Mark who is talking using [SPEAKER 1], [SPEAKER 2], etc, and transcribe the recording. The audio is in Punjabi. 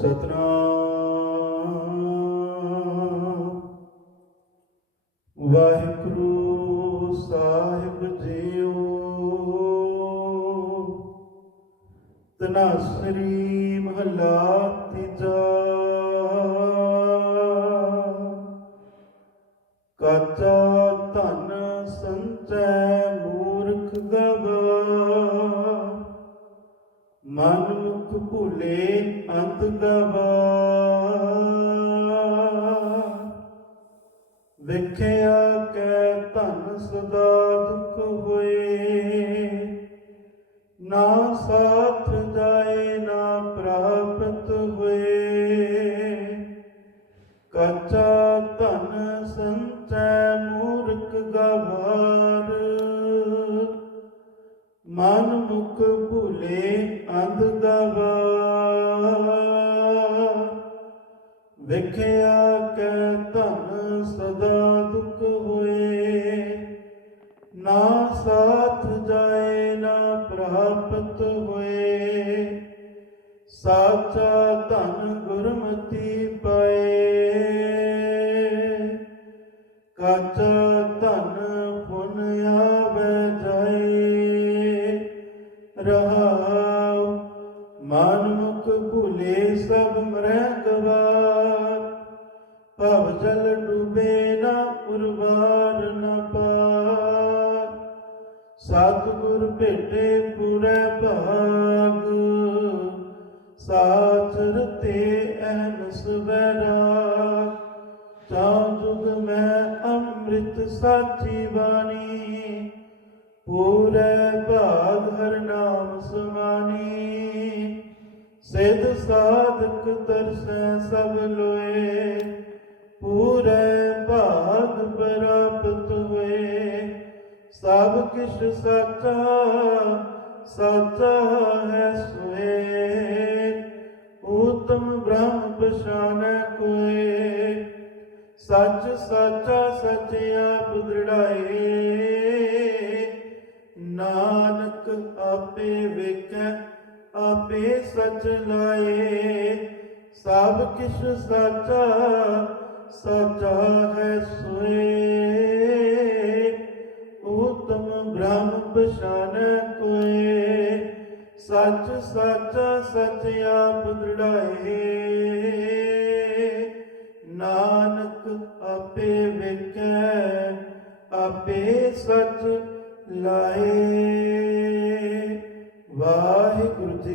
[SPEAKER 1] ਸਤਨਾਮ। ਵਾਹਿਗੁਰੂ ਸਾਹਿਬ ਜੀਓ। ਤਨਾਸਰੀ ਮਹਲਾ ਤੀਜਾ ਕਾਚਾ ਧਨ ਸੰਚੈ ਮੂਰਖ ਗਵਾ ਮਨ ਮੁਖ ਭੁਲੇ ਅੰਤ ਗਵਾ ਵਿਖਿਆ ਕੈ ਧਨ ਸਦਾ ਦੁਖ ਹੋਏ। ਨਾ ਸਾਥ ਜਾਏ, ਨਾ ਪ੍ਰਾਪਤ ਹੋਏ। ਕੱਚਾ ਧਨ ਸੰਚੈ ਮੂਰਖ ਗਵਾਰ। ਮਨ ਮੁਖ ਭੁਲੇ ਅੰਧ ਗਵਾ ਵੇਖਿਆ ਕੈ ਧਨ ਸਦਾ ਦੁਖ ਹੋਏ। ਨਾ ਸਾਥ ਜਾਏ, ਨਾ ਪ੍ਰਾਪਤ ਹੋਏ। ਸਾਚਾ ਧਨ ਗੁਰਮਤੀ ਪਾਏ। ਕਾਚਾ ਧਨ ਪੁਨ ਆਵੇ ਜਾਏ। ਰਹਾਉ ਮਨ ਮੁਖ ਭੁਲੇ ਸਭ ਮਰੈ ਗਵਾਰ ਭਵ ਜਲ ਡੁਬੇ ਨਾ ਉਰਵਾਰ ਨਾ ਪਾਰ। ਸਤਿਗੁਰ ਭੇਟੇ ਪੂਰੇ ਭਾਗ, ਸਾਚਰ ਤੇ ਅਹਨਸ ਵੈਰਾਗ ਚਾਉ ਜੁਗ ਮੈਂ ਅੰਮ੍ਰਿਤ ਸਾਚੀ ਬਾਣੀ, ਪੂਰੇ ਭਾਗ ਹਰ ਨਾਮ ਸਮਾਨੀ। ਸਿਧ ਸਾਧਕ ਤਰਸੈ ਸਭ ਲੋਏ, ਪੂਰੇ ਭਾਗ ਪ੍ਰਾਪਤ ਹੋਏ। ਸਭ ਕਿਛ ਸੱਚਾ ਸੱਚਾ ਹੈ ਸੋਏ। ਉਤਮ ਬ੍ਰਹਮ ਪਛਾਨੈ ਕੋਏ। ਸੱਚ ਸੱਚਾ, ਸੱਚ ਆਪ ਦ੍ਰਿੜਾਏ। ਨਾਨਕ ਸਚ ਲਾਏ ਸਭ ਕਿਛ ਸਾਚਾ ਸਾਚਾ ਹੈ ਸੋਏ। ਉਤਮ ਬ੍ਰਹਮ ਪਛਾਨੈ ਕੋਏ, ਸੱਚ ਸੱਚਾ, ਸਚ ਆਪ ਦ੍ਰਿੜਾਏ। ਨਾਨਕ ਆਪੇ ਵੇਖੈ, ਆਪੇ ਸਚ ਲਾਏ। ਵਾਹਿਗੁਰੂ ਜੀ